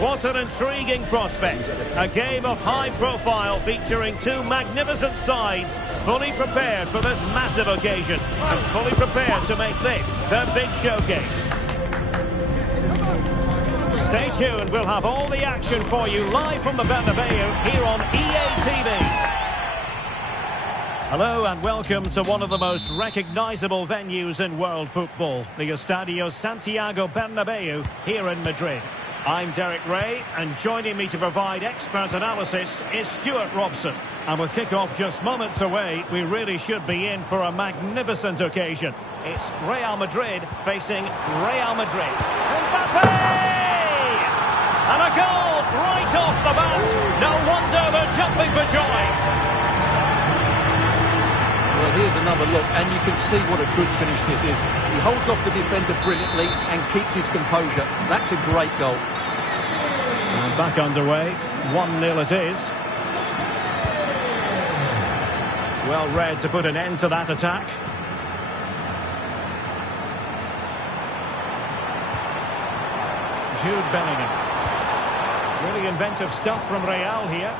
What an intriguing prospect. A game of high profile featuring two magnificent sides, fully prepared for this massive occasion and fully prepared to make this their big showcase. Stay tuned, we'll have all the action for you live from the Bernabeu here on EA TV. Hello and welcome to one of the most recognisable venues in world football, the Estadio Santiago Bernabeu here in Madrid. I'm Derek Ray, and joining me to provide expert analysis is Stuart Robson. And with kick-off just moments away, we really should be in for a magnificent occasion. It's Real Madrid facing Real Madrid. Mbappe! And a goal right off the bat. No wonder they're jumping for joy. Well, here's another look, and you can see what a good finish this is. He holds off the defender brilliantly and keeps his composure. That's a great goal. And back underway, 1-0 it is. Well read to put an end to that attack. Jude Bellingham. Really inventive stuff from Real here.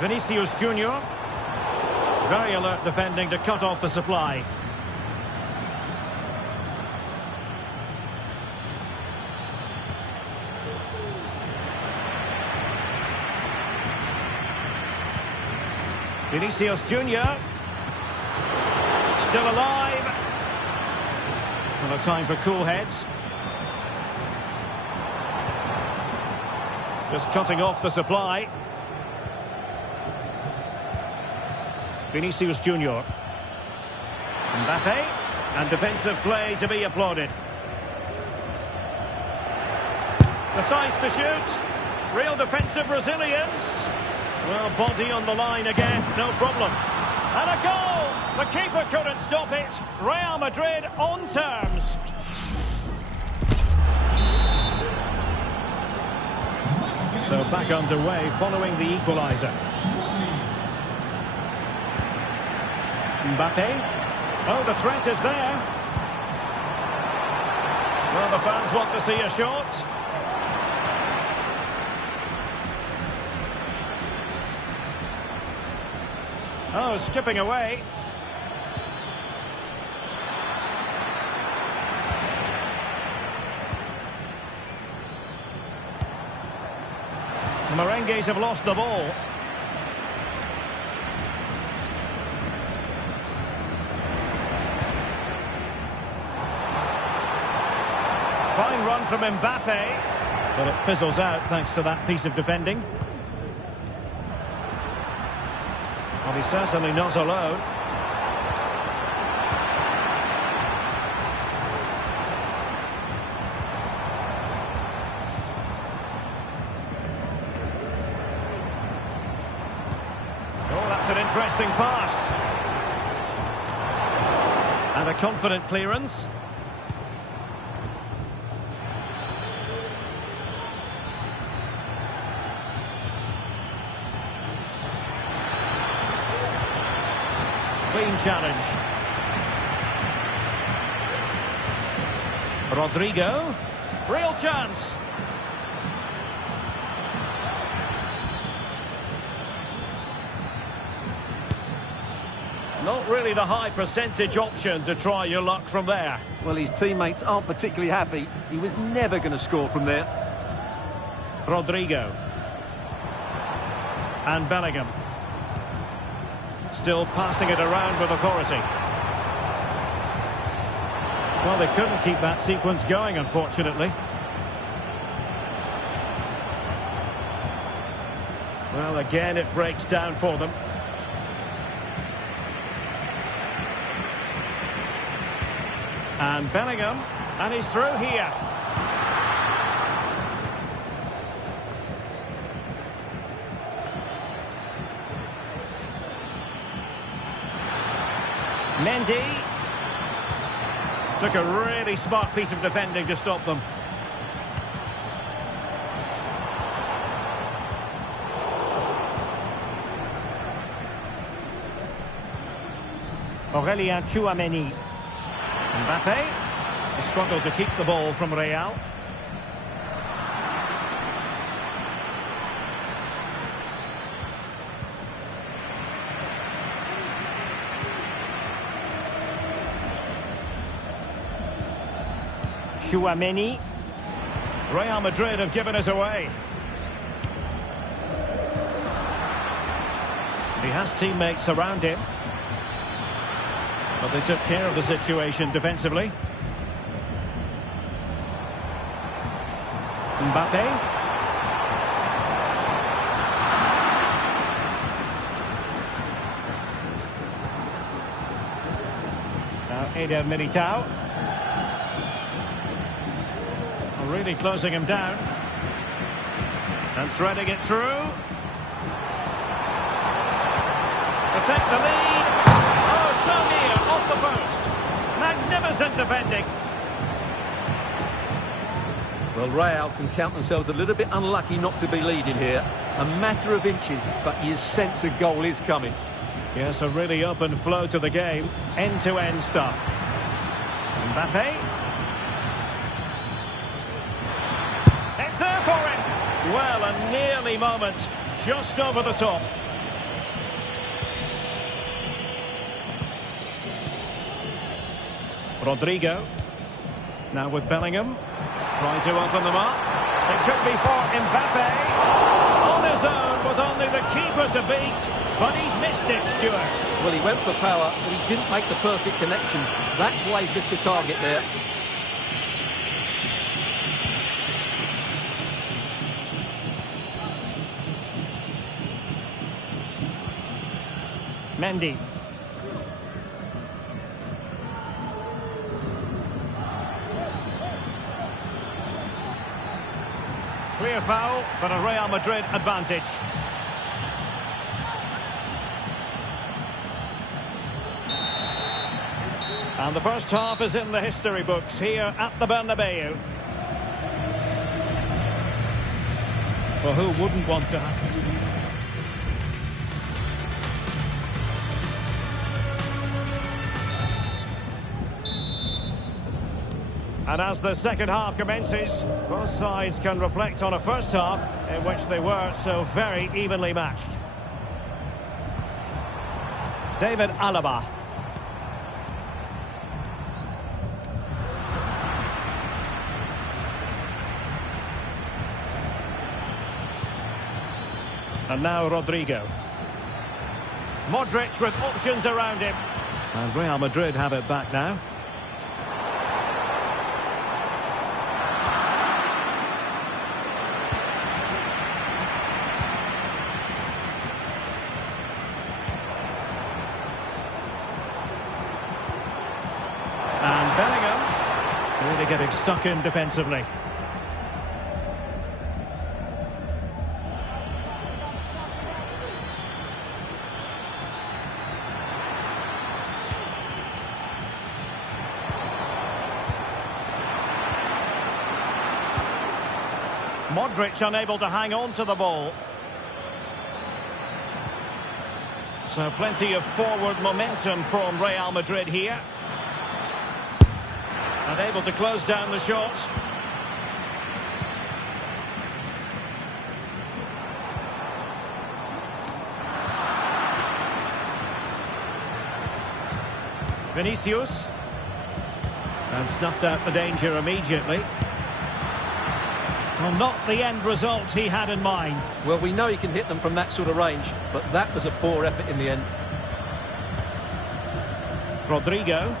Vinicius Junior. Very alert defending to cut off the supply. Vinicius Junior. Still alive. No time for cool heads. Just cutting off the supply. Vinicius Junior. Mbappe. And defensive play to be applauded. Decides to shoot. Real defensive resilience. Well, body on the line again, no problem. And a goal! The keeper couldn't stop it. Real Madrid on terms. So back underway following the equaliser. Mbappe. Oh, the threat is there. Well, the fans want to see a shot. Oh, skipping away. The Merengues have lost the ball. Fine run from Mbappe. But it fizzles out thanks to that piece of defending. Well, he's certainly not alone. Oh, that's an interesting pass. And a confident clearance. Clean challenge. Rodrigo. Real chance. Not really the high percentage option to try your luck from there. Well, his teammates aren't particularly happy. He was never going to score from there. Rodrigo. And Bellingham. Still passing it around with authority. Well, they couldn't keep that sequence going, unfortunately. Well, again, it breaks down for them. And Bellingham, and he's through here. Mendy. Took a really smart piece of defending to stop them. Aurélien Tchouaméni. Mbappe. They struggle to keep the ball from Real. Chouameni. Real Madrid have given us away. He has teammates around him, but they took care of the situation defensively. Mbappe. Now Eder Militao. Really closing him down. And threading it through. To take the lead. Oh, so near, off the post. Magnificent defending. Well, Real can count themselves a little bit unlucky not to be leading here. A matter of inches, but you sense a goal is coming. Yes, a really open flow to the game. End-to-end stuff. Mbappe. It's there for him. Well, a nearly moment. Just over the top. Rodrigo. Now with Bellingham. Trying to open them up. It could be for Mbappe. On his own with only the keeper to beat. But he's missed it, Stuart. Well, he went for power, but he didn't make the perfect connection. That's why he's missed the target there. Mendy. Clear foul, but a Real Madrid advantage. And the first half is in the history books here at the Bernabeu. Well, who wouldn't want to have... And as the second half commences, both sides can reflect on a first half in which they were so very evenly matched. David Alaba. And now Rodrigo. Modric with options around him. And Real Madrid have it back now. And Bellingham really getting stuck in defensively. Modric unable to hang on to the ball. So plenty of forward momentum from Real Madrid here. And able to close down the shot. Vinicius. And snuffed out the danger immediately. Well, not the end result he had in mind. Well, we know he can hit them from that sort of range, but that was a poor effort in the end. Rodrigo.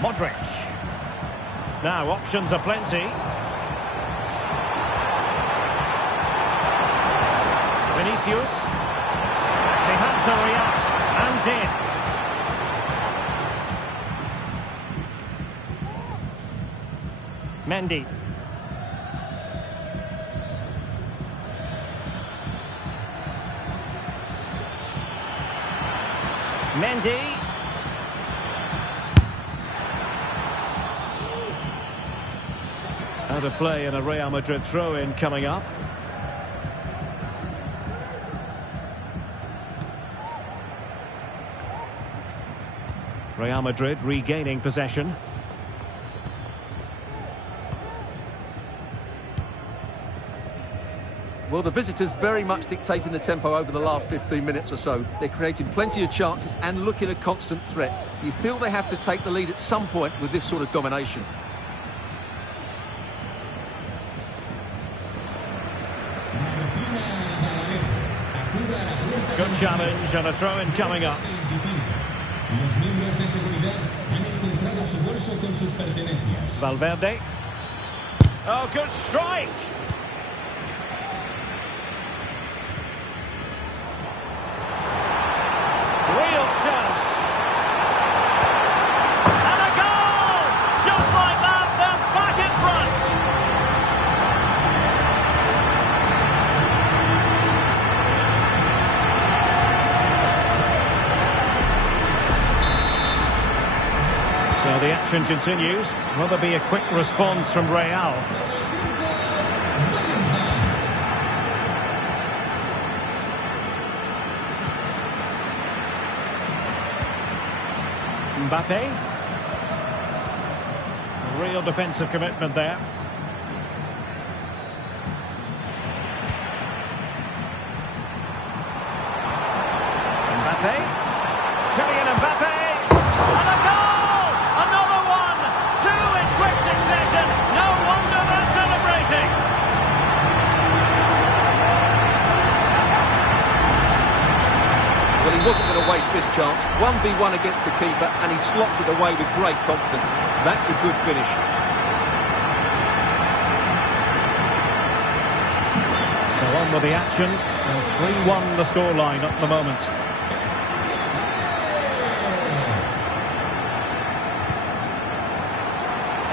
Modric. Now, options are plenty. Vinicius. He had to react, and did. Mendy. Mendy. Out of play and a Real Madrid throw-in coming up. Real Madrid regaining possession. Well, the visitors very much dictating the tempo over the last 15 minutes or so. They're creating plenty of chances and looking a constant threat. You feel they have to take the lead at some point with this sort of domination. Good challenge and a throw-in coming up. Valverde. Oh, good strike! Real chance. And a goal! Just like that, they're back in front. So the action continues. Will there be a quick response from Real? Mbappe. Real defensive commitment there. Mbappe. Kylian Mbappe. And a goal! Another one! Two in quick succession. No wonder they're celebrating. Well, he wasn't going to waste this chance. 1v1 against the keeper, and he slots it away with great confidence. That's a good finish. So on with the action. 3-1 the scoreline at the moment.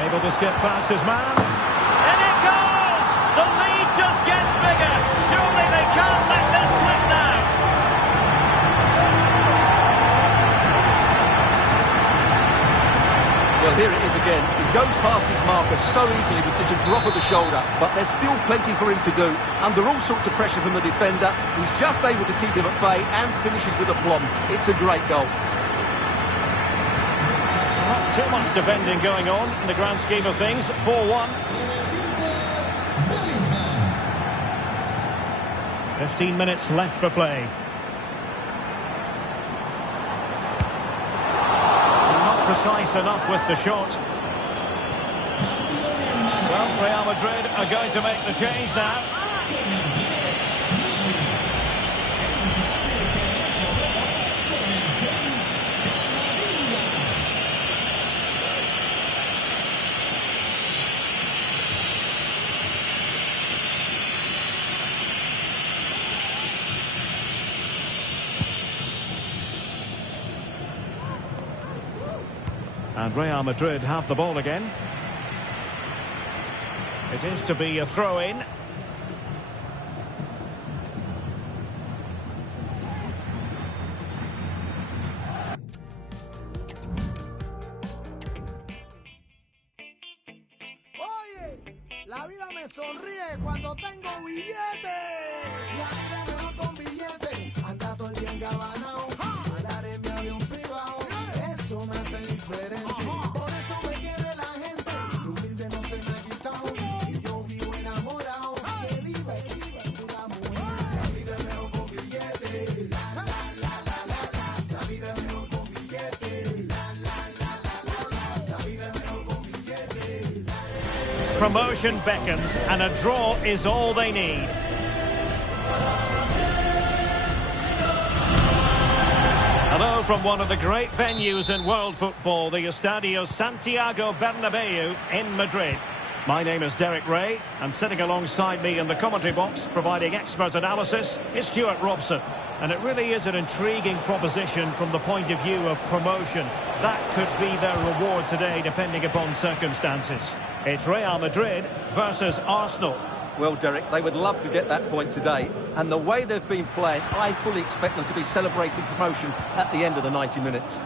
Able to skip past his man. And it goes! The lead just gets bigger. Surely they can't let this slip now. Well, here it is again. He goes past his marker so easily with just a drop of the shoulder, but there's still plenty for him to do. Under all sorts of pressure from the defender, he's just able to keep him at bay and finishes with aplomb. It's a great goal. Not too much defending going on in the grand scheme of things. 4-1. 15 minutes left for play. Precise enough with the shot. Well, Real Madrid are going to make the change now. And Real Madrid have the ball again. It is to be a throw-in. Oye, la vida me sonríe cuando tengo billetes. La vida mejor con billetes. Anda todo el día engabanao. Andar en mi avión privado. Eso me hace diferente. Por eso me quiere la gente. Lo humilde no se me ha quitado. Y yo vivo enamorado. Que viva la mujer. La vida es mejor con billetes. La, la, la, la, la, la. La vida es mejor con billetes. La, la, la, la, la, la. La vida es mejor con billetes. Promotion beckons and a draw is all they need. Hello from one of the great venues in world football, the Estadio Santiago Bernabeu in Madrid. My name is Derek Ray, and sitting alongside me in the commentary box, providing expert analysis, is Stuart Robson. And it really is an intriguing proposition from the point of view of promotion. That could be their reward today, depending upon circumstances. It's Real Madrid versus Arsenal. Well, Derek, they would love to get that point today. And the way they've been playing, I fully expect them to be celebrating promotion at the end of the 90 minutes.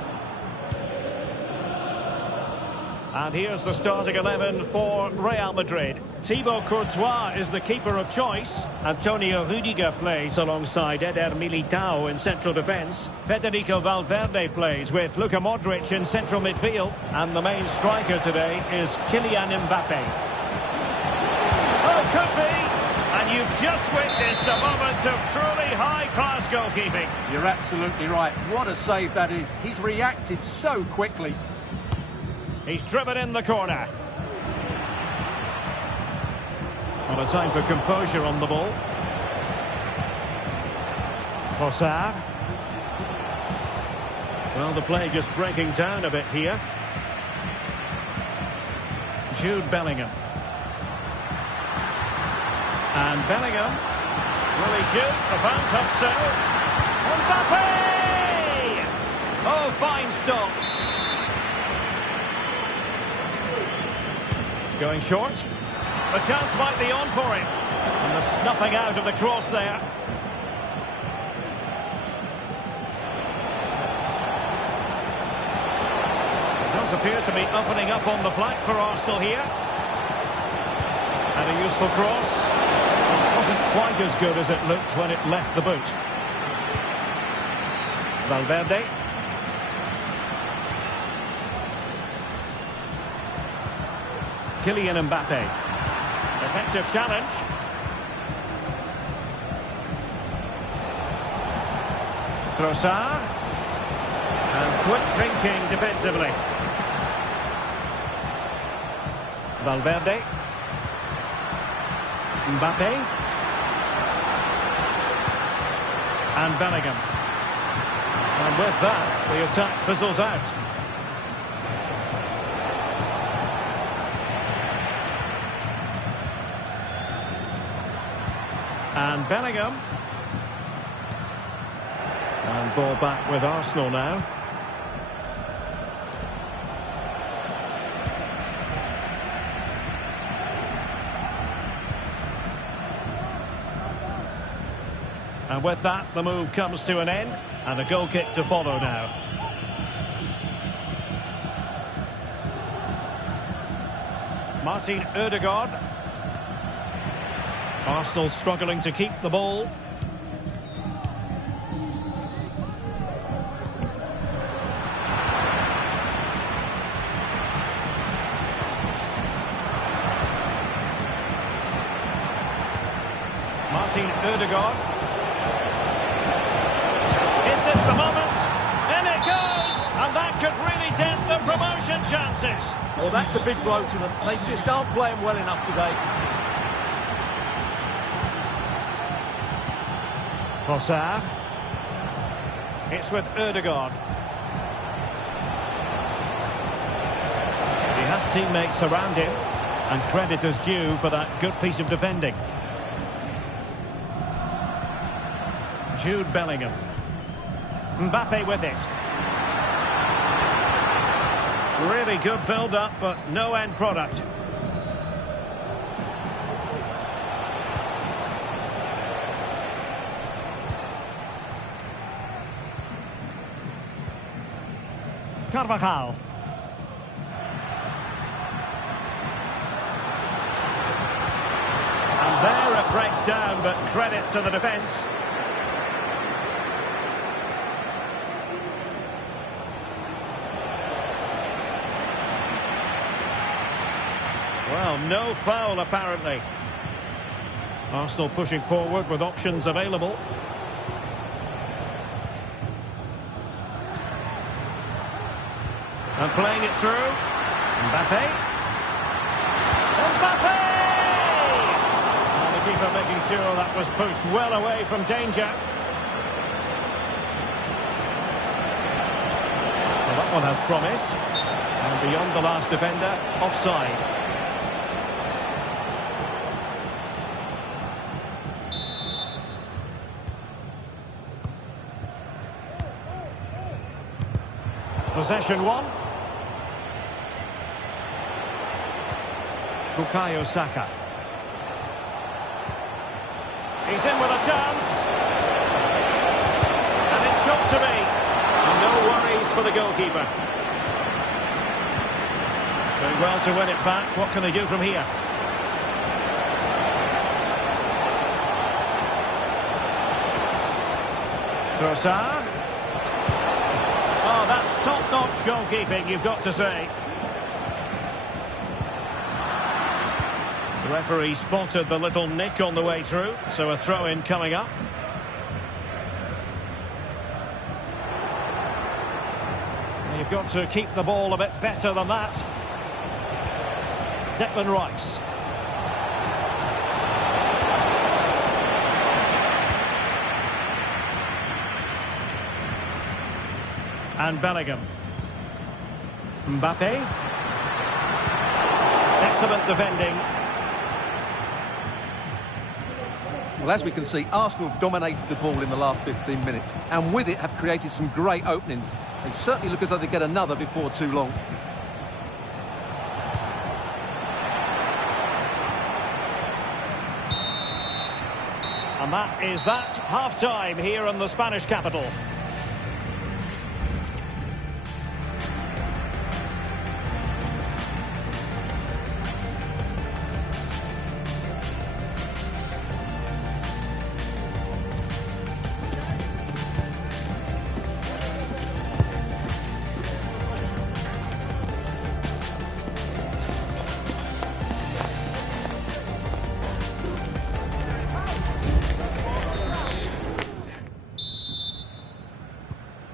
And here's the starting 11 for Real Madrid. Thibaut Courtois is the keeper of choice. Antonio Rudiger plays alongside Eder Militao in central defence. Federico Valverde plays with Luka Modric in central midfield. And the main striker today is Kylian Mbappe. Oh, could be! And you've just witnessed a moment of truly high-class goalkeeping. You're absolutely right. What a save that is. He's reacted so quickly. He's driven in the corner. Well, a time for composure on the ball. Trossard. Well, the play just breaking down a bit here. Jude Bellingham. And Bellingham. Will he shoot? The fans hope so. Mbappe! Oh, fine stop. Going short. The chance might be on for him. And the snuffing out of the cross there. It does appear to be opening up on the flank for Arsenal here. And a useful cross. Wasn't quite as good as it looked when it left the boot. Valverde. Kylian Mbappe. Effective challenge. Trossard. And quick thinking defensively. Valverde. Mbappe. And Bellingham. And with that, the attack fizzles out. And Bellingham. And ball back with Arsenal now. And with that, the move comes to an end. And a goal kick to follow now. Martin Ødegaard. Arsenal struggling to keep the ball. Martin Ødegaard. Is this the moment? In it goes! And that could really dent the promotion chances. Well, that's a big blow to them. They just aren't playing well enough today. Trossard. It's with Ødegaard. He has teammates around him, and credit is due for that good piece of defending. Jude Bellingham. Mbappe with it. Really good build-up, but no end product. Carvajal. And there it breaks down, but credit to the defence. Well, no foul apparently. Arsenal pushing forward with options available. And playing it through. Mbappe. Mbappe! And the keeper making sure that was pushed well away from danger. Well, that one has promise. And beyond the last defender, offside. Possession one. Bukayo Saka. He's in with a chance. And it's got to be. And no worries for the goalkeeper. Doing well to win it back. What can they do from here? Trossard. Oh, that's top-notch goalkeeping, you've got to say. The referee spotted the little nick on the way through, so a throw-in coming up. You've got to keep the ball a bit better than that. Declan Rice. And Bellingham. Mbappe. Excellent defending. Well, as we can see, Arsenal have dominated the ball in the last 15 minutes, and with it have created some great openings. They certainly look as though they get another before too long. And that is that. Half-time here in the Spanish capital.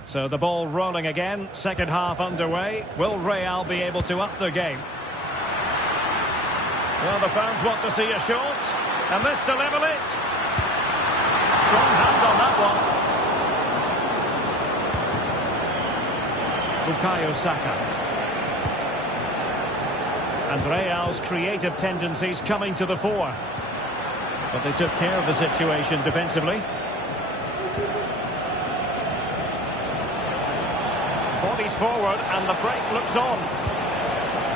So the ball rolling again, second half underway. Will Real be able to up the game? Well, the fans want to see a shot, and this to level it. Strong hand on that one. Bukayo Saka. And Real's creative tendencies coming to the fore. But they took care of the situation defensively. Bodies forward and the break looks on.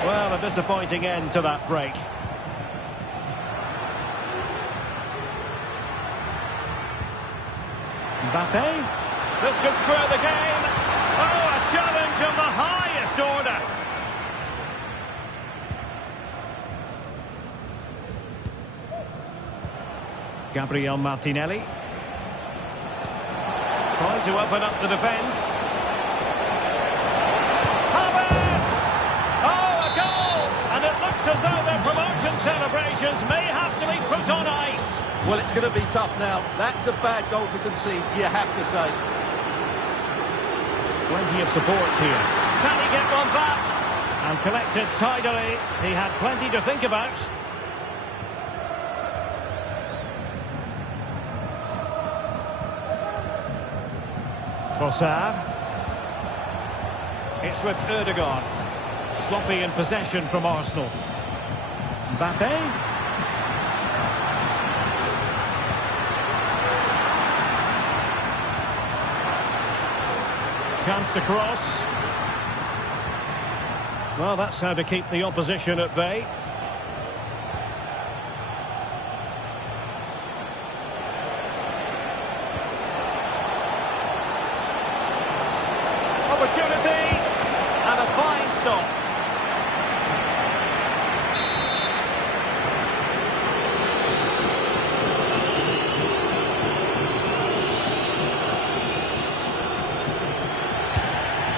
Well, a disappointing end to that break. Mbappe. This could square the game. Oh, a challenge of the highest order. Gabriel Martinelli. Trying to open up the defence. As though their promotion celebrations may have to be put on ice. Well, it's going to be tough now. That's a bad goal to concede, you have to say. Plenty of support here. Can he get one back? And collected tidily. He had plenty to think about. Trossard. It's with Ødegaard. Sloppy in possession from Arsenal. Mbappe. Chance to cross. Well, that's how to keep the opposition at bay. Opportunity. And a fine stop.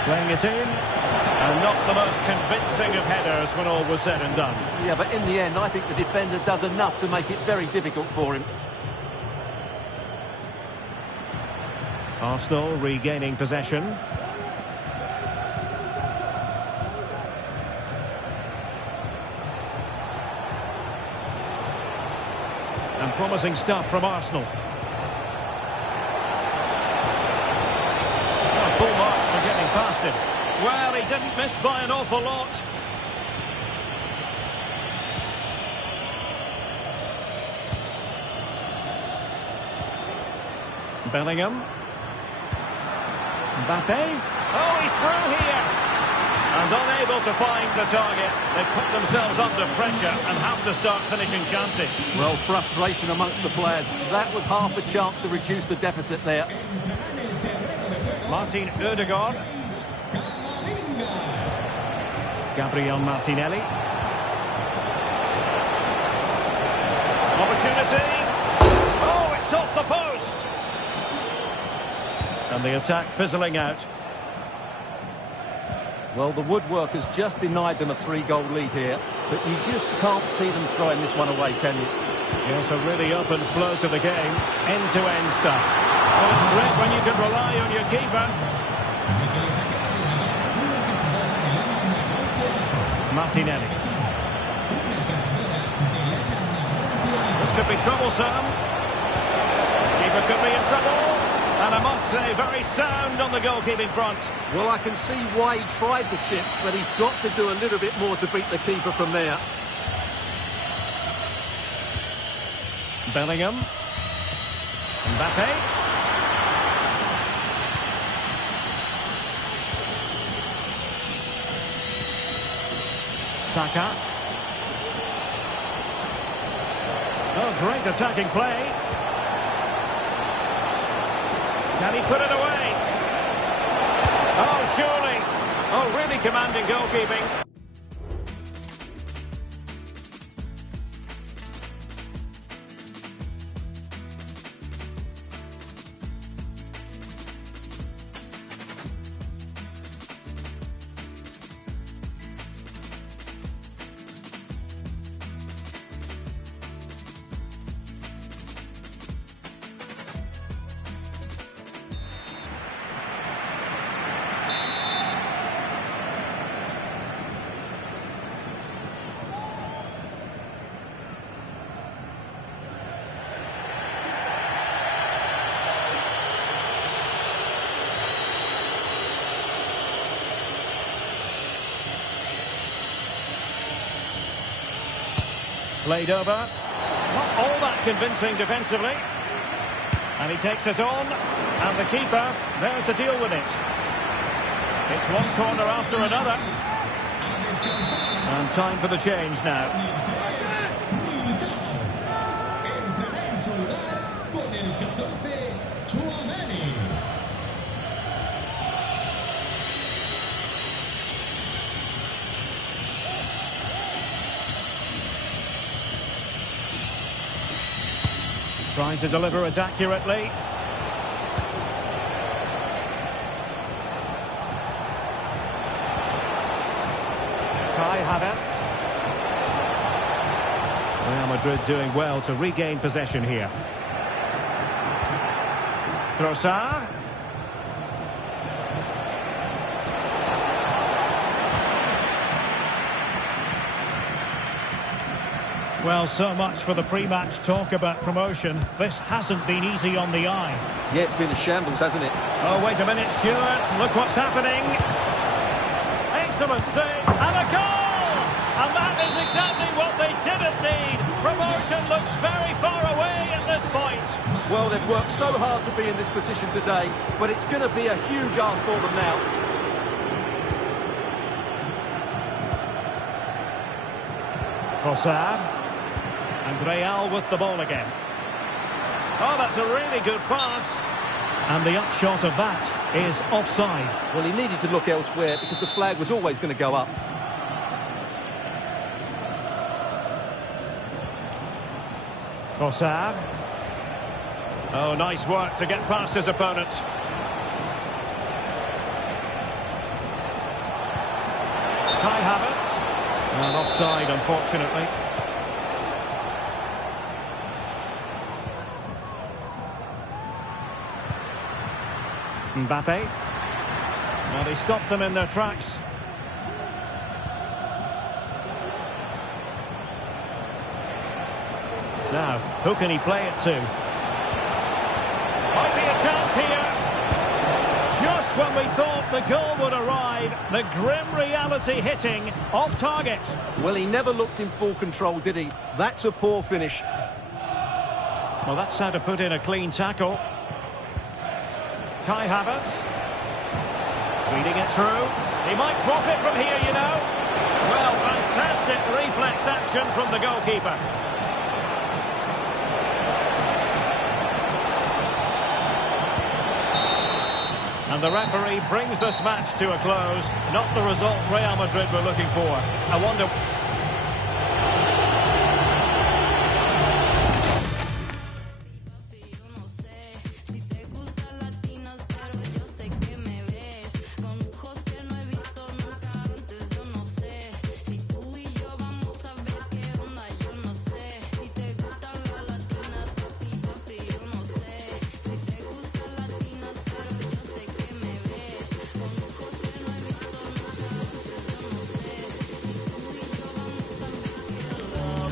Playing it in, and not the most convincing of headers when all was said and done. Yeah, but in the end, I think the defender does enough to make it very difficult for him. Arsenal regaining possession. And promising stuff from Arsenal. Full marks for getting past him. Well, he didn't miss by an awful lot. Bellingham. Mbappe. Oh, he's through here. And unable to find the target. They put themselves under pressure and have to start finishing chances. Well, frustration amongst the players. That was half a chance to reduce the deficit there. Martin Ødegaard. Gabriel Martinelli. Opportunity. Oh, it's off the post. And the attack fizzling out. Well, the woodwork has just denied them a 3-goal lead here, but you just can't see them throwing this one away, can you? Yes, a really open flow to the game. End-to-end stuff. Well, it's great when you can rely on your keeper. Martinelli. This could be troublesome. Keeper could be in trouble. And I must say, very sound on the goalkeeping front. Well, I can see why he tried the chip, but he's got to do a little bit more to beat the keeper from there. Bellingham. Mbappe. Saka. Oh, great attacking play. Can he put it away? Oh, surely. Oh, really commanding goalkeeping. Played over. Not all that convincing defensively. And he takes it on. And the keeper there to deal with it. It's one corner after another. And time for the change now. Trying to deliver it accurately. Kai Havertz. Real Madrid doing well to regain possession here. Trossard. Well, so much for the pre-match talk about promotion. This hasn't been easy on the eye. Yeah, it's been a shambles, hasn't it? Oh, wait a minute, Stuart. Look what's happening. Excellent save. And a goal! And that is exactly what they didn't need. Promotion looks very far away at this point. Well, they've worked so hard to be in this position today, but it's going to be a huge ask for them now. Trossard. And Real with the ball again. Oh, that's a really good pass. And the upshot of that is offside. Well, he needed to look elsewhere because the flag was always going to go up. Trossard. Oh, nice work to get past his opponent. Kai Havertz. And offside, unfortunately. Mbappe. Well, he stopped them in their tracks. Now, who can he play it to? Might be a chance here. Just when we thought the goal would arrive, the grim reality hitting off target. Well, he never looked in full control, did he? That's a poor finish. Well, that's how to put in a clean tackle. Kai Havertz. Feeding it through. He might profit from here, you know. Well, fantastic reflex action from the goalkeeper. And the referee brings this match to a close. Not the result Real Madrid were looking for. I wonder...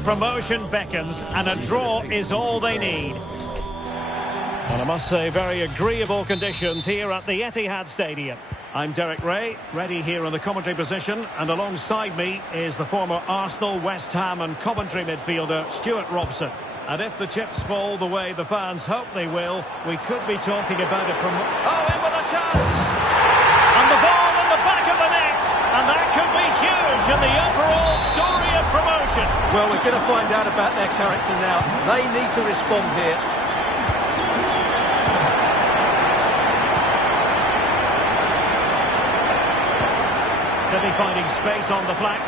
promotion beckons, and a draw is all they need. And I must say, very agreeable conditions here at the Etihad Stadium. I'm Derek Ray, ready here in the commentary position, and alongside me is the former Arsenal, West Ham and Coventry midfielder Stuart Robson. And if the chips fall the way the fans hope they will, we could be talking about it from... Oh, in with a chance! And the ball in the back of the net, and that could be huge in the overall story of promotion. Well, we're going to find out about their character now. They need to respond here. City finding space on the flank.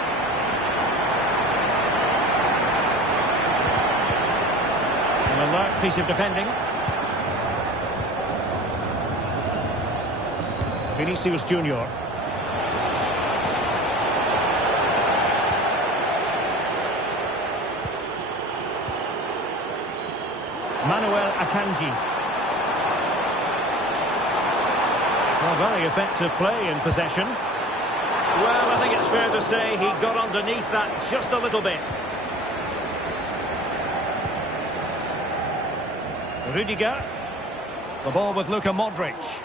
An alert piece of defending. Vinicius Junior. Manuel Akanji. Well, very effective play in possession. Well, I think it's fair to say he got underneath that just a little bit. Rudiger. The ball with Luka Modric.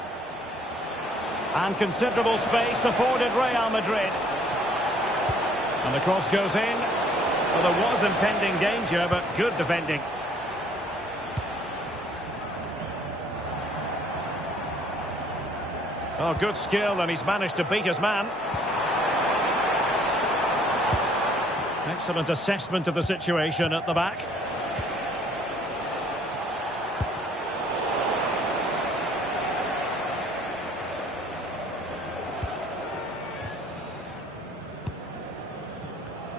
And considerable space afforded Real Madrid. And the cross goes in. Well, there was impending danger, but good defending. Oh, good skill, and he's managed to beat his man. Excellent assessment of the situation at the back.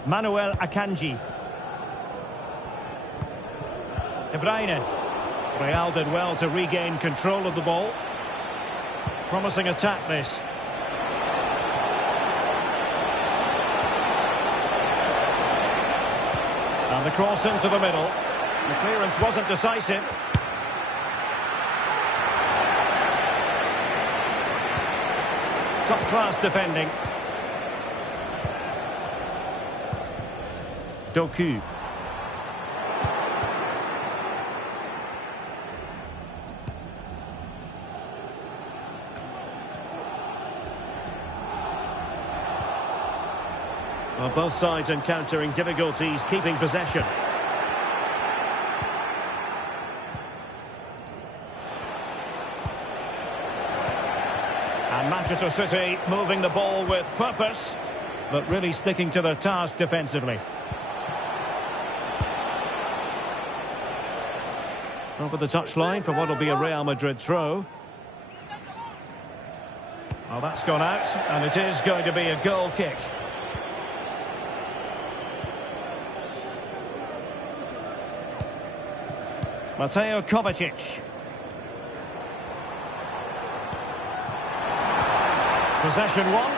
Manuel Akanji. De Bruyne. Real did well to regain control of the ball. Promising attack, this. And the cross into the middle. The clearance wasn't decisive. Top-class defending. Doku. Well, both sides encountering difficulties keeping possession. And Manchester City moving the ball with purpose, but really sticking to their task defensively. Over the touchline for what will be a Real Madrid throw. Well, that's gone out, and it is going to be a goal kick. Mateo Kovacic. Possession one.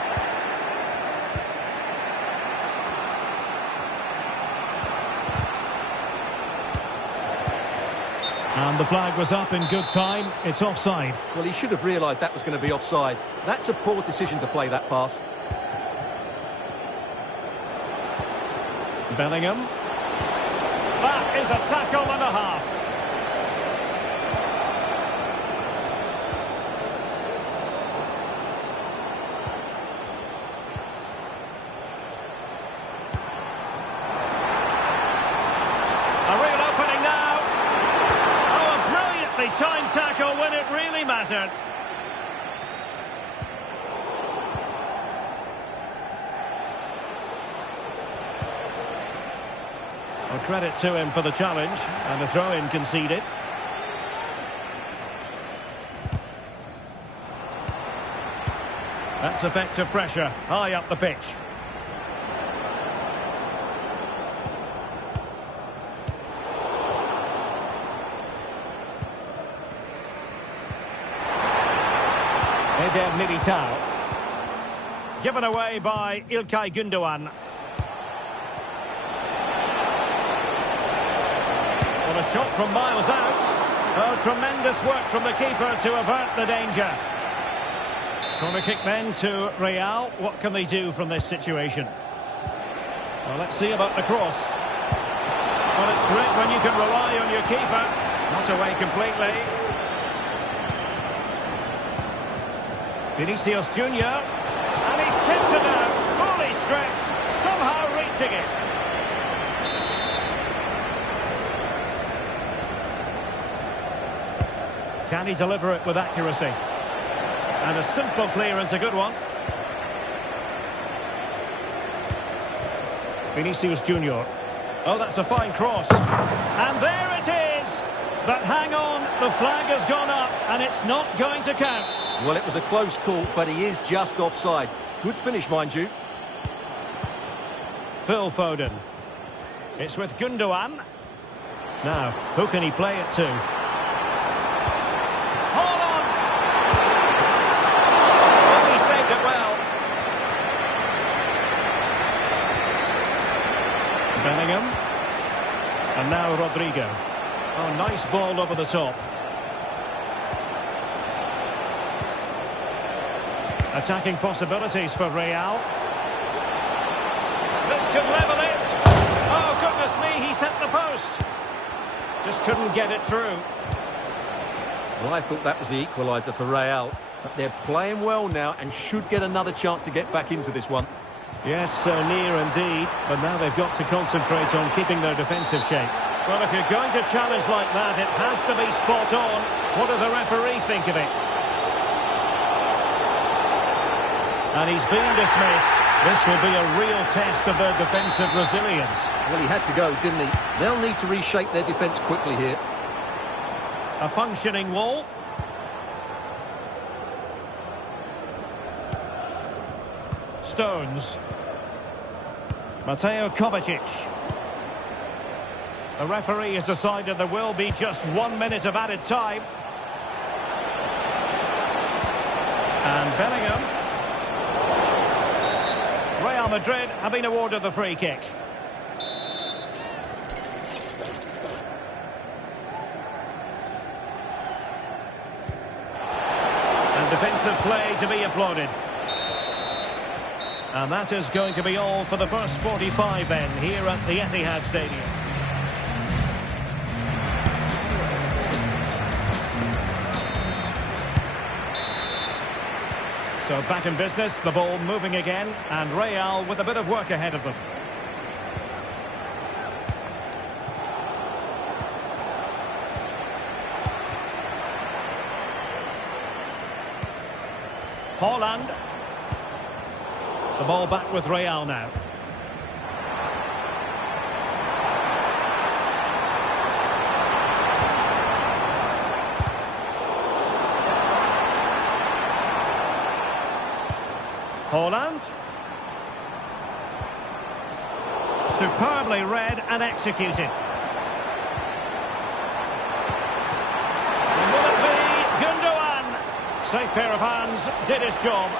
And the flag was up in good time. It's offside. Well, he should have realised that was going to be offside. That's a poor decision to play that pass. Bellingham. That is a tackle and a half. Time tackle when it really mattered. Well, credit to him for the challenge, and the throw-in conceded. That's effective pressure, high up the pitch. Eder Militao. Given away by İlkay Gündoğan. What a shot from miles out. Oh, tremendous work from the keeper to avert the danger. Corner kick then to Real. What can they do from this situation? Well, let's see about the cross. great when you can rely on your keeper. Not away completely. Vinicius Junior. And he's tipped it out. Fully stretched. Somehow reaching it. Can he deliver it with accuracy? And a simple clearance, a good one. Vinicius Junior. Oh, that's a fine cross. And there it is! But hang on, the flag has gone up, and it's not going to count. Well, it was a close call, but he is just offside. Good finish, mind you. Phil Foden. It's with Gundogan. Now, who can he play it to? Hold on! Oh, he saved it well. Bellingham. And now Rodrigo. Oh, nice ball over the top. Attacking possibilities for Real. This could level it. Oh, goodness me, he's hit the post. Just couldn't get it through. Well, I thought that was the equaliser for Real. But they're playing well now and should get another chance to get back into this one. Yes, so near indeed. But now they've got to concentrate on keeping their defensive shape. Well, if you're going to challenge like that, it has to be spot on. What does the referee think of it? And he's been dismissed. This will be a real test of their defensive resilience. Well, he had to go, didn't he? They'll need to reshape their defence quickly here. A functioning wall. Stones. Mateo Kovacic. The referee has decided there will be just 1 minute of added time. And Bellingham. Real Madrid have been awarded the free kick. And defensive play to be applauded. And that is going to be all for the first 45 then, here at the Etihad Stadium. So back in business, the ball moving again, and Real with a bit of work ahead of them. Haaland. The ball back with Real now. Haaland. Superbly read and executed. And will it be Gundogan? Safe pair of hands, did his job.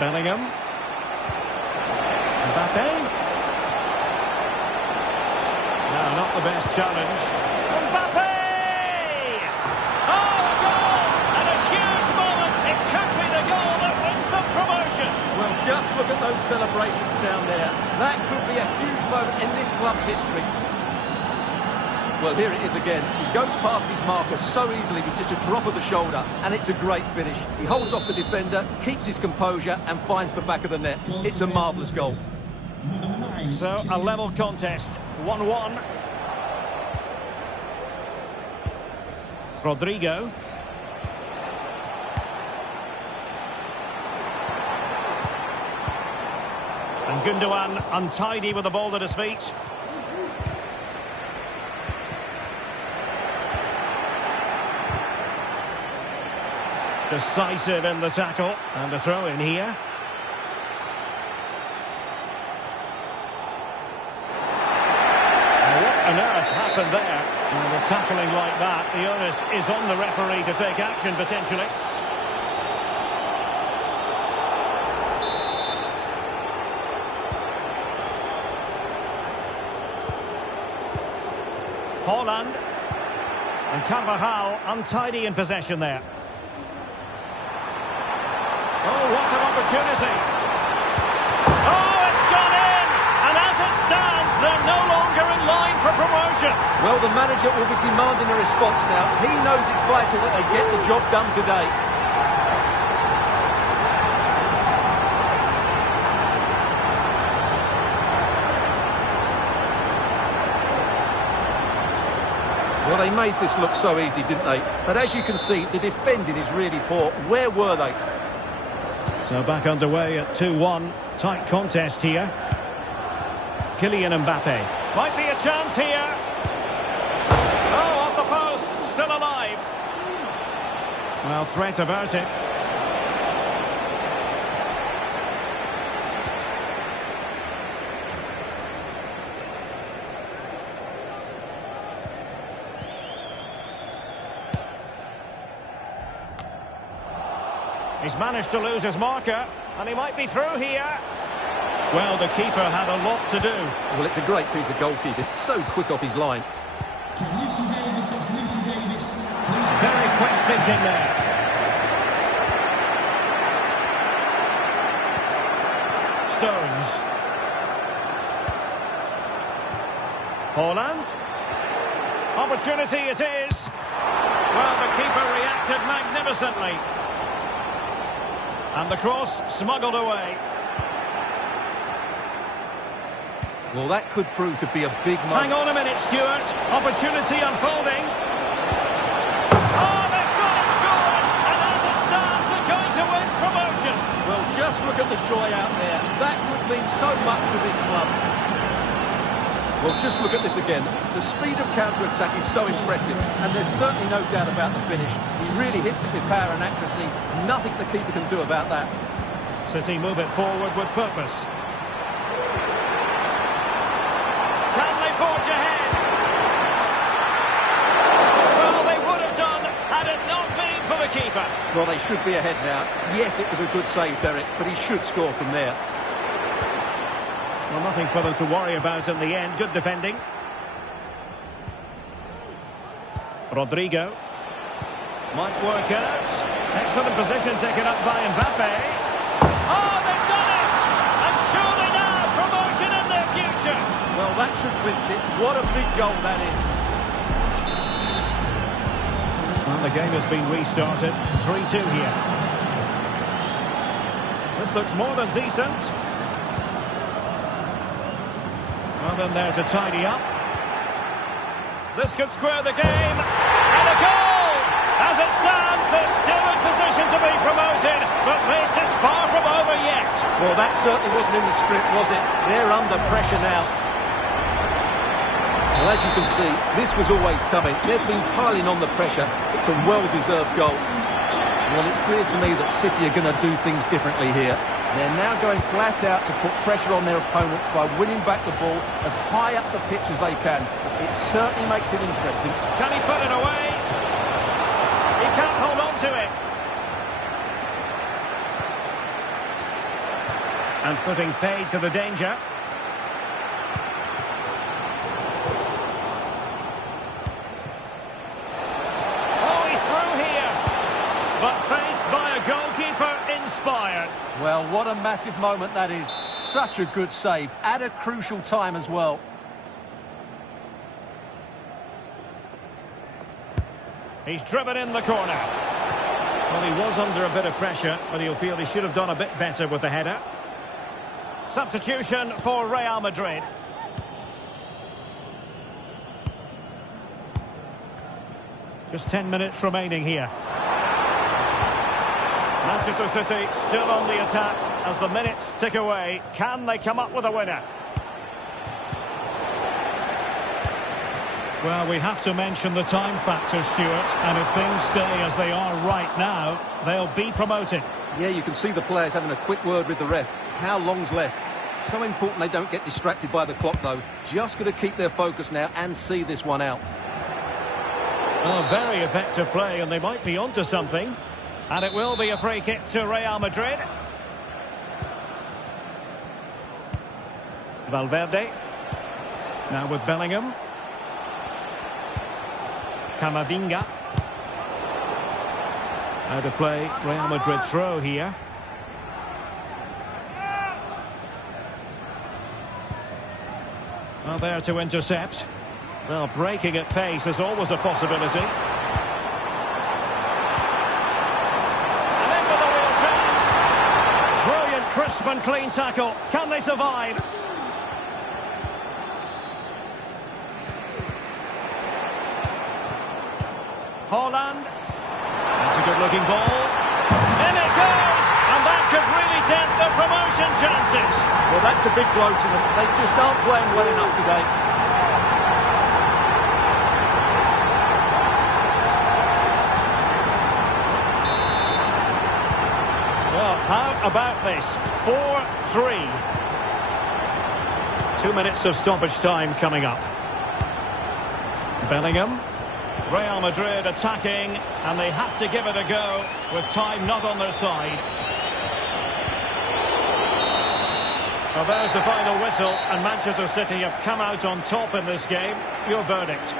Bellingham. Mbappe. No, not the best challenge. Mbappe! Oh, a goal! And a huge moment. It could be the goal that wins them promotion. Well, just look at those celebrations down there. That could be a huge moment in this club's history. Well, here it is again. He goes past his marker so easily with just a drop of the shoulder, and it's a great finish. He holds off the defender, keeps his composure, and finds the back of the net. It's a marvellous goal. So, a level contest, 1-1. Rodrigo. And Gundogan untidy with the ball at his feet. Decisive in the tackle, and a throw in here. Now, what on earth happened there? And the tackling like that, the onus is on the referee to take action potentially. Haaland. And Carvajal untidy in possession there. Oh, what an opportunity. Oh, it's gone in! they're no longer in line for promotion. Well, the manager will be demanding a response now. He knows it's vital that they get the job done today. Well, they made this look so easy, didn't they? But as you can see, the defending is really poor. Where were they? So back underway at 2-1. Tight contest here. Kylian Mbappe. Might be a chance here. Oh, off the post. Still alive. Well, threat averted. He's managed to lose his marker, and he might be through here. Well, the keeper had a lot to do. Well, it's a great piece of goalkeeping. So quick off his line. Very quick thinking there. Stones. Haaland. Opportunity it is. Well, the keeper reacted magnificently. And the cross smuggled away. Well, that could prove to be a big moment. Hang on a minute, Stuart. Opportunity unfolding. Oh, they've got it scored! And as it stands, they're going to win promotion. Well, just look at the joy out there. That could mean so much to this club. Well, just look at this again. The speed of counter-attack is so impressive, and there's certainly no doubt about the finish. He really hits it with power and accuracy. Nothing the keeper can do about that. City move it forward with purpose. Can they forge ahead? Well, they would have done had it not been for the keeper. Well, they should be ahead now. Yes, it was a good save, Derek, but he should score from there. Well, nothing for them to worry about in the end. Good defending. Rodrigo. Might work out. Excellent position taken up by Mbappe. Oh, they've done it! And surely now promotion in their future. Well, that should clinch it. What a big goal that is. Well, the game has been restarted. 3-2 here. This looks more than decent. Well, in there to tidy up. This could square the game. And a goal! As it stands, they're still in position to be promoted, but this is far from over yet. Well, that certainly wasn't in the script, was it? They're under pressure now. Well, as you can see, this was always coming. They've been piling on the pressure. It's a well-deserved goal. Well, it's clear to me that City are going to do things differently here. They're now going flat out to put pressure on their opponents by winning back the ball as high up the pitch as they can. It certainly makes it interesting. Can he put it away? He can't hold on to it. And putting paid to the danger. Oh, he's through here. But faced by a goalkeeper inspired. Well, what a massive moment that is. Such a good save at a crucial time as well. He's driven in the corner. Well, he was under a bit of pressure, but he'll feel he should have done a bit better with the header. Substitution for Real Madrid. Just 10 minutes remaining here. Manchester City still on the attack as the minutes tick away. Can they come up with a winner? Well, we have to mention the time factor, Stuart, and if things stay as they are right now, they'll be promoted. Yeah, you can see the players having a quick word with the ref. How long's left? So important they don't get distracted by the clock, though. Just got to keep their focus now and see this one out. Oh, very effective play, and they might be onto something. And it will be a free kick to Real Madrid. Valverde. Now with Bellingham. Camavinga. Out of play, Real Madrid throw here. Well, there to intercept. Well, breaking at pace is always a possibility. And in with a real chance. Brilliant, crisp and clean tackle. Can they survive? Haaland. That's a good-looking ball. In it goes! And that could really dent the promotion chances. Well, that's a big blow to them. They just aren't playing well enough today. Well, how about this? 4-3. 2 minutes of stoppage time coming up. Bellingham. Real Madrid attacking, and they have to give it a go with time not on their side. Well, there's the final whistle, and Manchester City have come out on top in this game. Your verdict?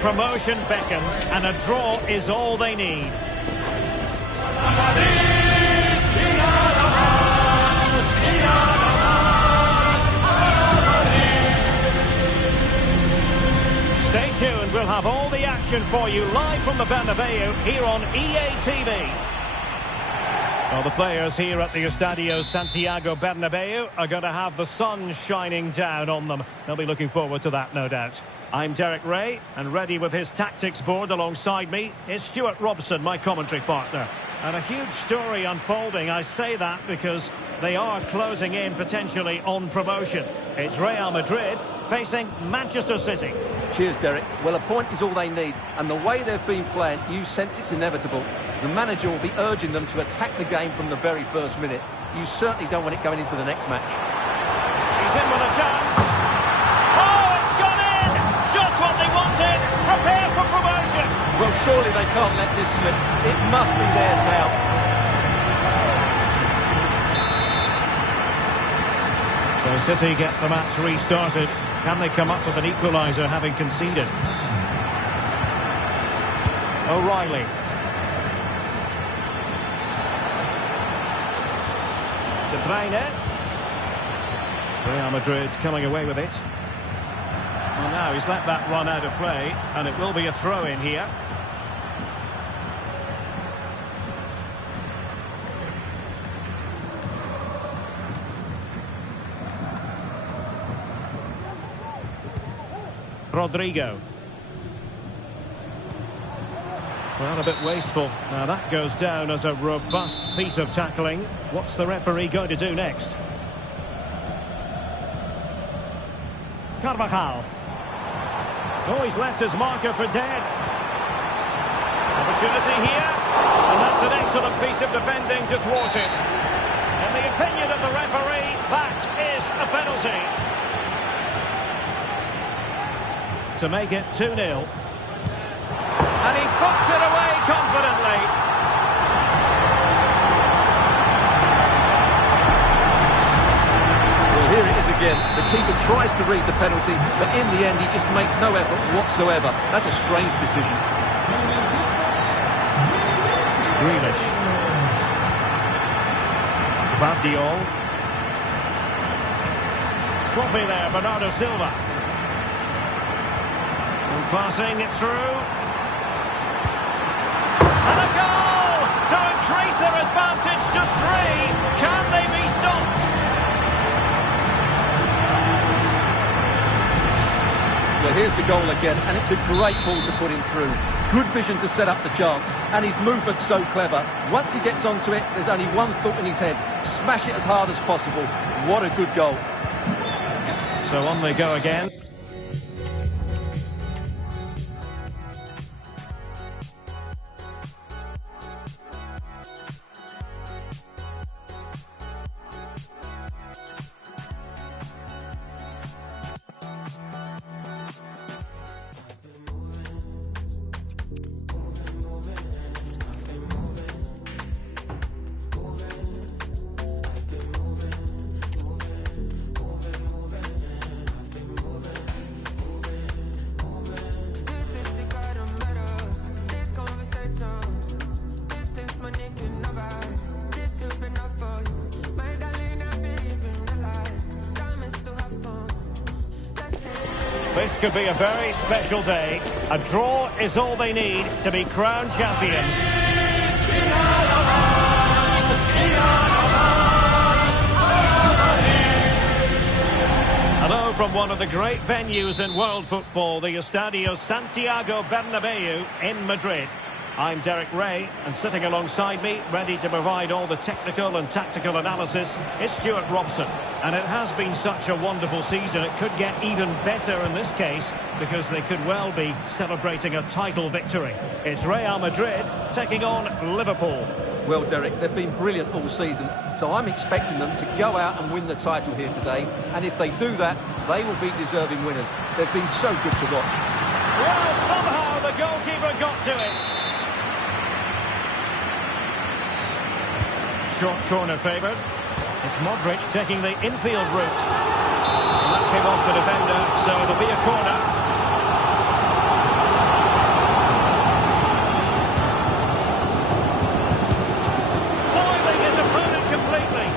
Promotion beckons, and a draw is all they need. Stay tuned, we'll have all the action for you live from the Bernabeu here on EA TV. Well, the players here at the Estadio Santiago Bernabeu are going to have the sun shining down on them. They'll be looking forward to that, no doubt. I'm Derek Ray, and ready with his tactics board alongside me is Stuart Robson, my commentary partner. And a huge story unfolding. I say that because they are closing in potentially on promotion. It's Real Madrid facing Manchester City. Cheers, Derek. Well, a point is all they need, and the way they've been playing, you sense it's inevitable. The manager will be urging them to attack the game from the very first minute. You certainly don't want it going into the next match. He's in with a chance. Oh, it's gone in! Just what they wanted. Prepare for promotion. Well, surely they can't let this slip. It must be theirs now. So City get the match restarted. Can they come up with an equaliser having conceded? O'Reilly. De Bruyne. Real Madrid coming away with it. Well, now he's let that run out of play, and it will be a throw-in here. Rodrigo. Well, a bit wasteful. Now that goes down as a robust piece of tackling. What's the referee going to do next? Carvajal. Oh, he's left his marker for dead. Opportunity here. And that's an excellent piece of defending to thwart it. In the opinion of the referee, that is a penalty. To make it 2-0. And he puts it away confidently. Well, here it is again. The keeper tries to read the penalty, but in the end he just makes no effort whatsoever. That's a strange decision. Grealish. Vardiol. Sloppy there, Bernardo Silva. And passing it through. And a goal to increase their advantage to 3. Can they be stopped? Well, here's the goal again, and it's a great ball to put him through. Good vision to set up the chance, and his movement's so clever. Once he gets onto it, there's only one thought in his head. Smash it as hard as possible. What a good goal. So on they go again. This could be a very special day. A draw is all they need to be crowned champions. Hello from one of the great venues in world football, the Estadio Santiago Bernabeu in Madrid. I'm Derek Ray, and sitting alongside me, ready to provide all the technical and tactical analysis, is Stuart Robson. And it has been such a wonderful season, it could get even better in this case, because they could well be celebrating a title victory. It's Real Madrid taking on Liverpool. Well, Derek, they've been brilliant all season, so I'm expecting them to go out and win the title here today. And if they do that, they will be deserving winners. They've been so good to watch. Well, somehow the goalkeeper got to it. Short corner favoured. It's Modric taking the infield route. And that came off the defender, so it'll be a corner. Foiling his opponent completely.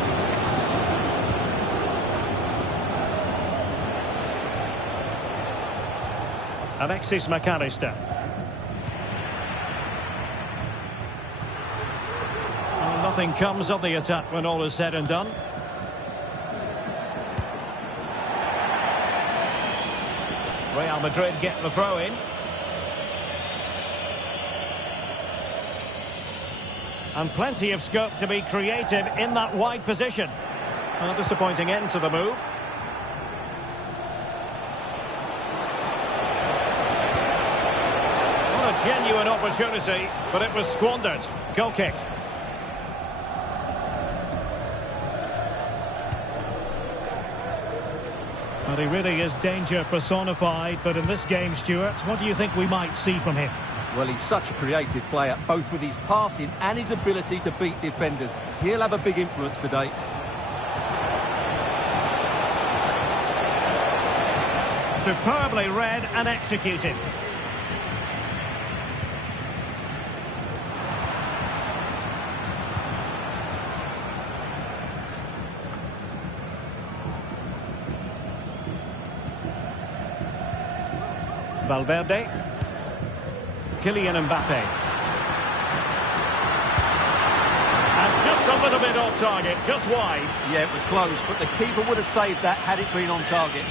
Alexis McAllister. Nothing comes of the attack when all is said and done. Real Madrid get the throw in. And plenty of scope to be creative in that wide position. A disappointing end to the move. What a genuine opportunity, but it was squandered. Goal kick. Well, he really is danger personified, but in this game, Stuart, what do you think we might see from him? Well, he's such a creative player, both with his passing and his ability to beat defenders. He'll have a big influence today. Superbly read and executed. Valverde. Kylian Mbappe. And just a little bit off target, just wide. Yeah, it was close, but the keeper would have saved that had it been on target.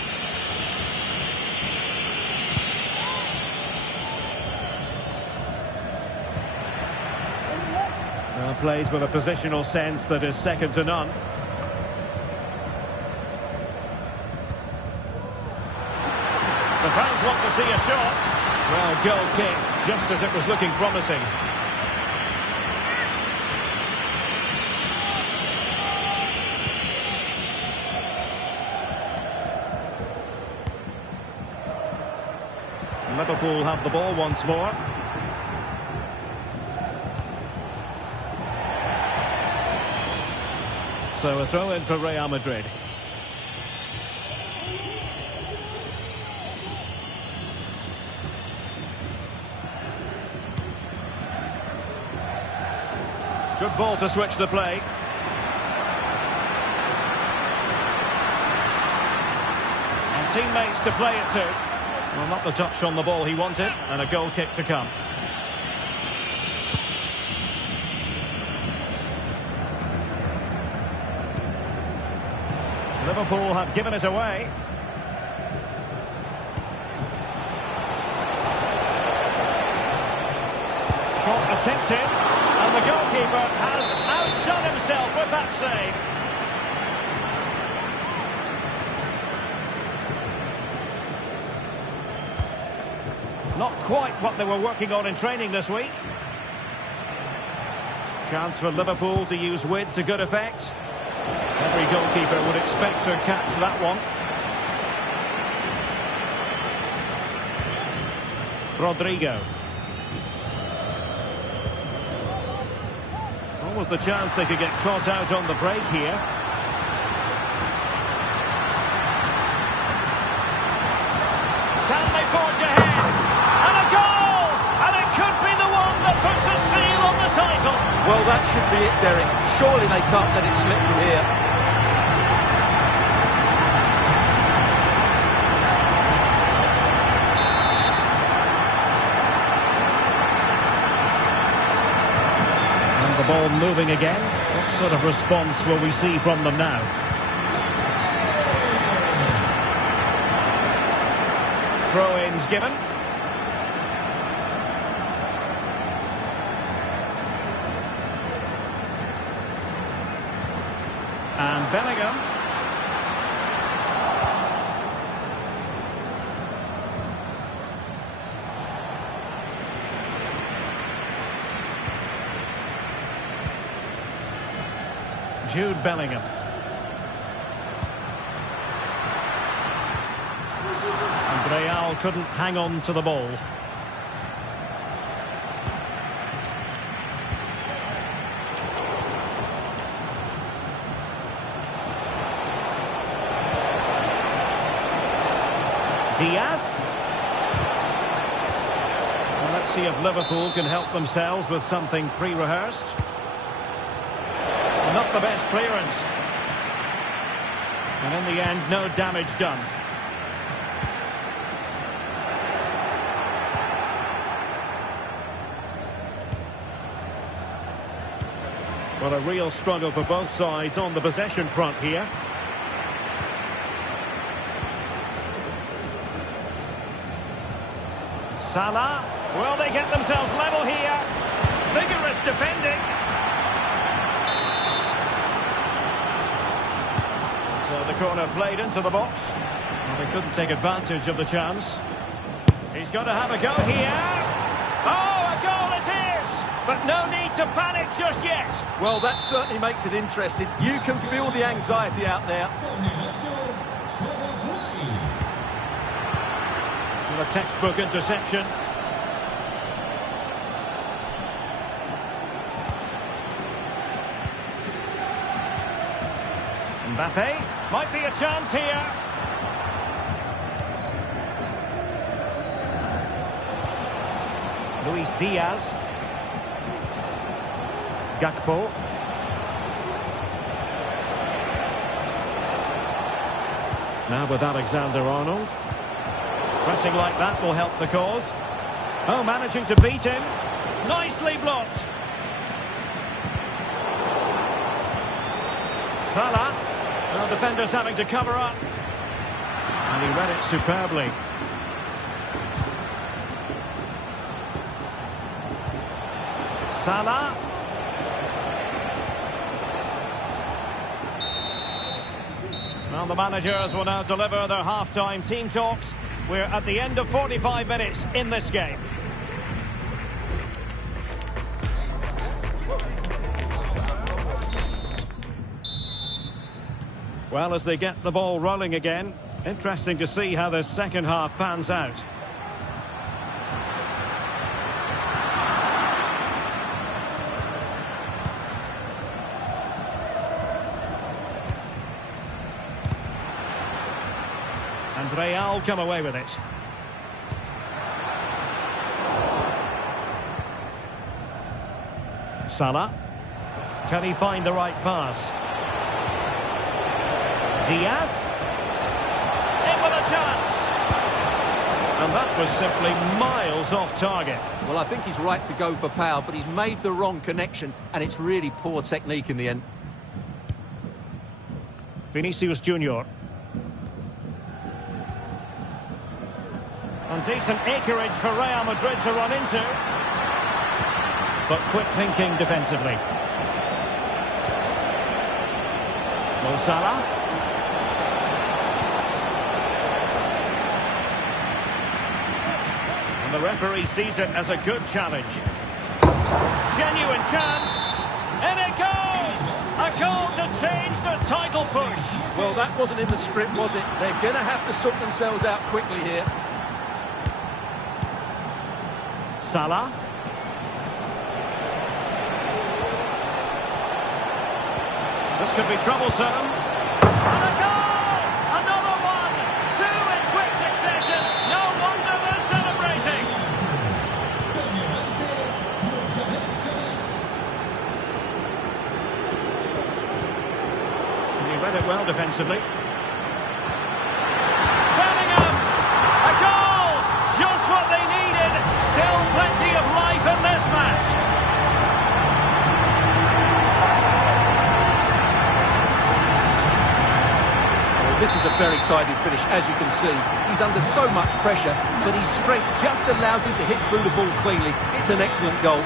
Well, plays with a positional sense that is second to none. The fans want to see a shot. Well, goal kick, just as it was looking promising. Liverpool have the ball once more. So a throw in for Real Madrid. Good ball to switch the play. And teammates to play it to. Well, not the touch on the ball he wanted, and a goal kick to come. Liverpool have given it away. Shot attempted. And the goalkeeper has outdone himself with that save. Not quite what they were working on in training this week. Chance for Liverpool to use width to good effect. Every goalkeeper would expect to catch that one. Rodrigo. What was the chance they could get caught out on the break here? Can they forge ahead? And a goal! And it could be the one that puts a seal on the title. Well, that should be it, Derek. Surely they can't let it slip from here. Ball moving again. What sort of response will we see from them now? Throw-ins given. And Bellingham. Jude Bellingham. And Real couldn't hang on to the ball. Diaz. Well, let's see if Liverpool can help themselves with something pre-rehearsed. Not the best clearance. And in the end, no damage done. Well, a real struggle for both sides on the possession front here. Salah. Will they get themselves level here? Vigorous defending. So the corner played into the box. Well, they couldn't take advantage of the chance. He's got to have a go here. Oh, a goal it is! But no need to panic just yet. Well, that certainly makes it interesting. You can feel the anxiety out there. A textbook interception. Mbappe, might be a chance here. Luis Diaz. Gakpo. Now with Alexander-Arnold. Pressing like that will help the cause. Oh, managing to beat him. Nicely blocked. Salah. Well, defenders having to cover up. And he read it superbly. Salah. Well, the managers will now deliver their half-time team talks. We're at the end of 45 minutes in this game. Well, as they get the ball rolling again, interesting to see how the second half pans out. And Real come away with it. Salah. Can he find the right pass? Diaz. In with a chance. And that was simply miles off target. Well, I think he's right to go for power, but he's made the wrong connection, and it's really poor technique in the end. Vinicius Junior. And decent acreage for Real Madrid to run into. But quick thinking defensively. Mo Salah. And the referee sees it as a good challenge. Genuine chance. And it goes! A goal to change the title push. Well, that wasn't in the script, was it? They're going to have to sort themselves out quickly here. Salah. This could be troublesome. And a goal! Another one! Two in quick succession. No wonder they're celebrating. He read it well defensively. Bellingham! A goal! Just what they needed. Still plenty of life in this match. This is a very tidy finish, as you can see. He's under so much pressure, but his strength just allows him to hit through the ball cleanly. It's an excellent goal.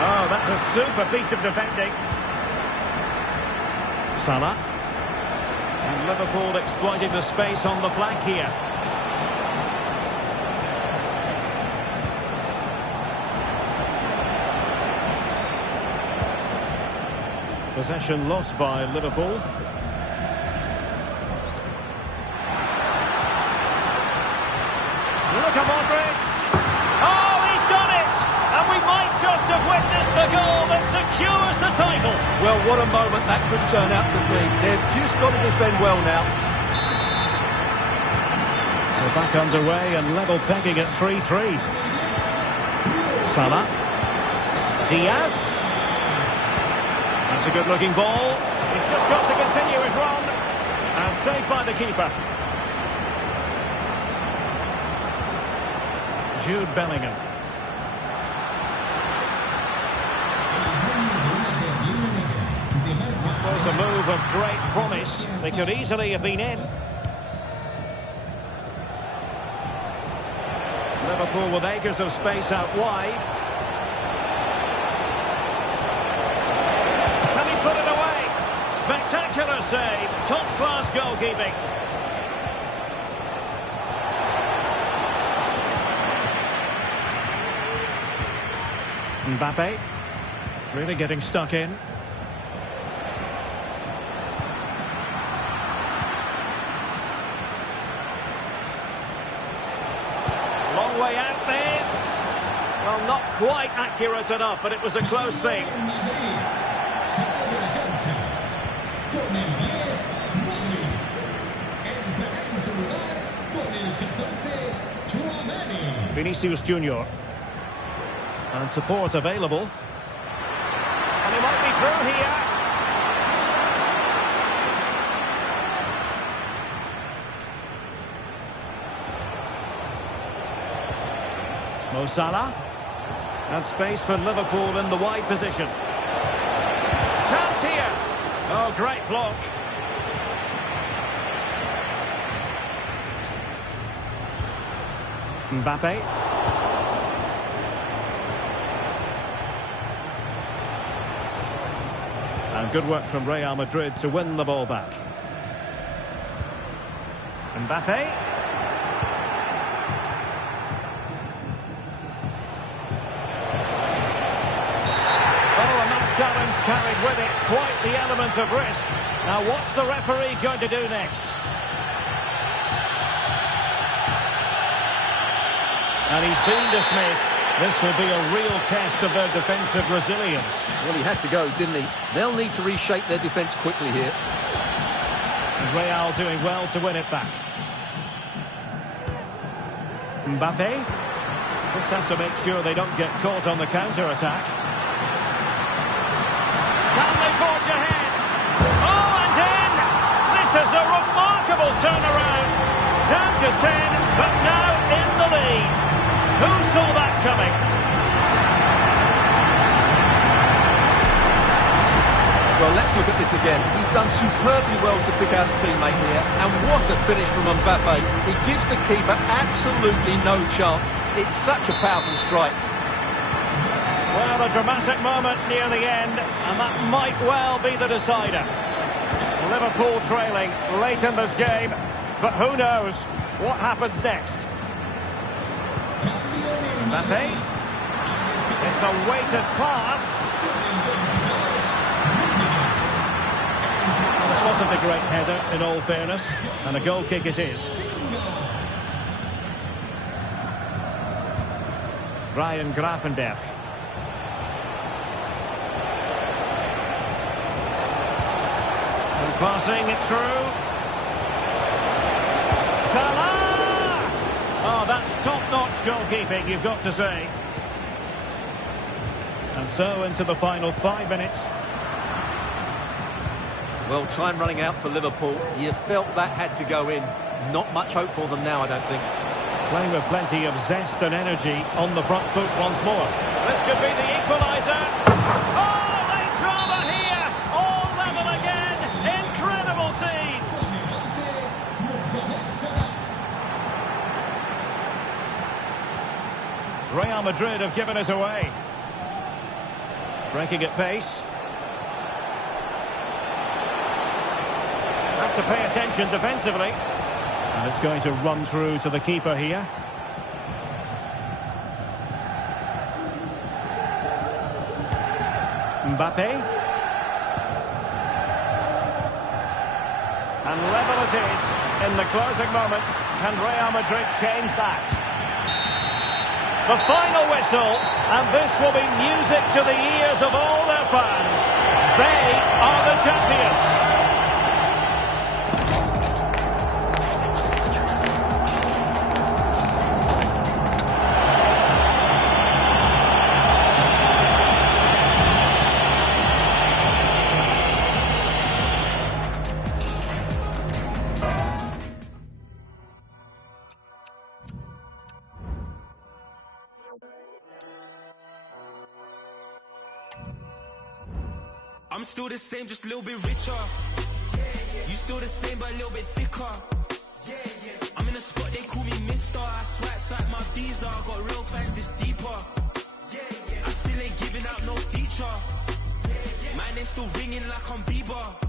Oh, that's a super piece of defending. Salah. And Liverpool exploiting the space on the flank here. Possession lost by Liverpool. Look at Modric. Oh, he's done it! And we might just have witnessed the goal that secures the title. Well, what a moment that could turn out to be. They've just got to defend well now. We're back underway and level pegging at 3-3. Salah. Diaz. That's a good-looking ball. He's just got to continue his run. And saved by the keeper. Jude Bellingham. It was a move of great promise. They could easily have been in. Liverpool with acres of space out wide. Can he put it away? Spectacular save. Top-class goalkeeping. Mbappe. Really getting stuck in. Long way out this. Well, not quite accurate enough, but it was a close thing. Vinicius Junior. And support available. And he might be through here. Mo Salah. And space for Liverpool in the wide position. Chance here. Oh, great block. Mbappe. And good work from Real Madrid to win the ball back. Mbappe. Oh, and that challenge carried with it quite the element of risk. Now what's the referee going to do next? And he's been dismissed. This will be a real test of their defensive resilience. Well, he had to go, didn't he? They'll need to reshape their defence quickly here. And Real doing well to win it back. Mbappe. Just have to make sure they don't get caught on the counter-attack. Can they forge ahead? Oh, and in! This is a remarkable turnaround. Down to 10, but now in the lead. Who saw that coming? Well, let's look at this again. He's done superbly well to pick out a teammate here. And what a finish from Mbappe. He gives the keeper absolutely no chance. It's such a powerful strike. Well, a dramatic moment near the end, and that might well be the decider. Liverpool trailing late in this game, but who knows what happens next. Mbappe. It's a weighted pass. It wasn't a great header, in all fairness, and a goal kick it is. Ryan Gravenberch. And passing it through. Salah! Oh, that's top-notch goalkeeping, you've got to say. And so into the final 5 minutes. Well, time running out for Liverpool. You felt that had to go in. Not much hope for them now, I don't think. Playing with plenty of zest and energy on the front foot once more. This could be the equaliser. Oh, late drama here. Real Madrid have given it away. Breaking at pace. Have to pay attention defensively. And it's going to run through to the keeper here. Mbappe. And level it is in the closing moments. Can Real Madrid change that? The final whistle, and this will be music to the ears of all their fans. They are the champions. I'm still the same, just a little bit richer. You still the same, but a little bit thicker. I'm in a spot, they call me Mister. I swipe my visa, I got real fans, it's deeper. I still ain't giving out no feature. My name's still ringing like I'm Bieber.